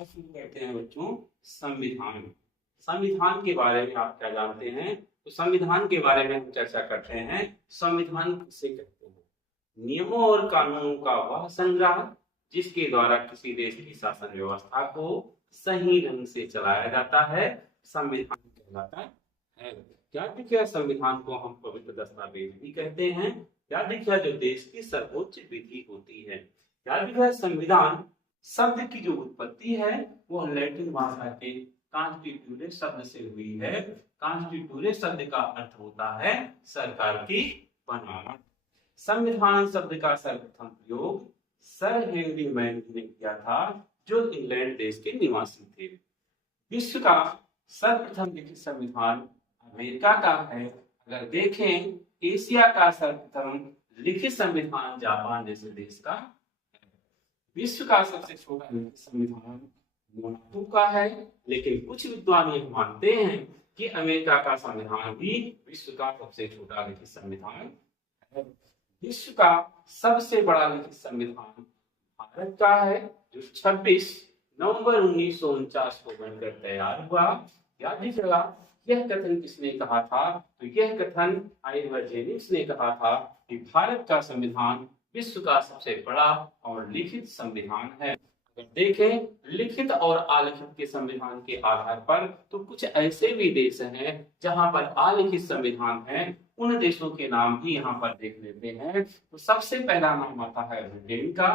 आज शुरू करते हैं बच्चों संविधान। संविधान के बारे में आप क्या जानते हैं? तो संविधान के बारे में हम चर्चा करते हैं। संविधान किसे कहते हैं? नियमों और कानूनों का वह संग्रह जिसके द्वारा किसी देश की शासन व्यवस्था को सही ढंग से चलाया जाता है, संविधान कहलाता है। याद रखिए, संविधान को हम पवित्र दस्तावेज भी कहते हैं। याद रखिए, जो देश की सर्वोच्च विधि होती है। याद रखिए, संविधान शब्द की जो उत्पत्ति है वो लैटिन भाषा के कॉन्स्टिट्यूरे शब्द से हुई है। कॉन्स्टिट्यूरे शब्द का अर्थ होता है सरकार की बनावट। संविधान शब्द का सर्वप्रथम प्रयोग सर हेनरी मैनली ने किया था, जो इंग्लैंड देश के निवासी थे। विश्व का सर्वप्रथम लिखित संविधान अमेरिका का है। अगर देखें, एशिया का सर्वप्रथम लिखित संविधान जापान जैसे देश का। विश्व का सबसे छोटा लिखित संविधान मोनाको का है, लेकिन कुछ विद्वान ये मानते हैं कि अमेरिका का संविधान भी विश्व का सबसे छोटा लिखित संविधान है। विश्व का सबसे बड़ा लिखित संविधान भारत का है, जो 26 नवंबर 1949 को बनकर तैयार हुआ। याद रखिएगा, यह कथन किसने कहा था? तो यह कथन आइवर जेनिंग्स ने कहा था कि भारत का संविधान विश्व का सबसे बड़ा और लिखित संविधान है। अगर देखें लिखित और अलिखित के संविधान के आधार पर, तो कुछ ऐसे भी देश हैं जहां पर अलिखित संविधान है। उन देशों के नाम भी यहाँ पर देख लेते हैं। तो सबसे पहला नाम आता है ब्रिटेन का।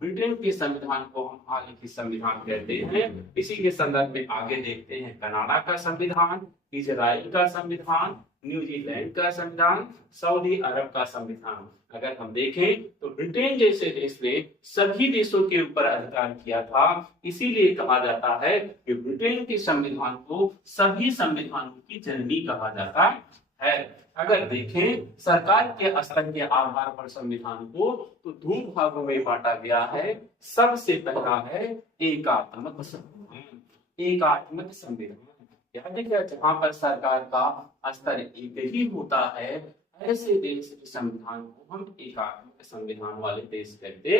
ब्रिटेन के संविधान को हम अलिखित संविधान कहते हैं। इसी के संदर्भ में आगे देखते हैं कनाडा का संविधान, इजराइल का संविधान, न्यूजीलैंड का संविधान, सऊदी अरब का संविधान। अगर हम देखें तो ब्रिटेन जैसे देश ने सभी देशों के ऊपर अधिकार किया था। इसीलिए कहा जाता है कि ब्रिटेन के संविधान को सभी संविधानों की जननी कहा जाता है। अगर देखें सरकार के स्तर के आधार पर संविधान को तो दो भागों में बांटा गया है। सबसे पहला है एकात्मक संविधान। एकात्मक संविधान याद रखिए, जहां पर सरकार का स्तर एक ही होता है, ऐसे देश के संविधान को हम एकात्मक संविधान वाले देश कहते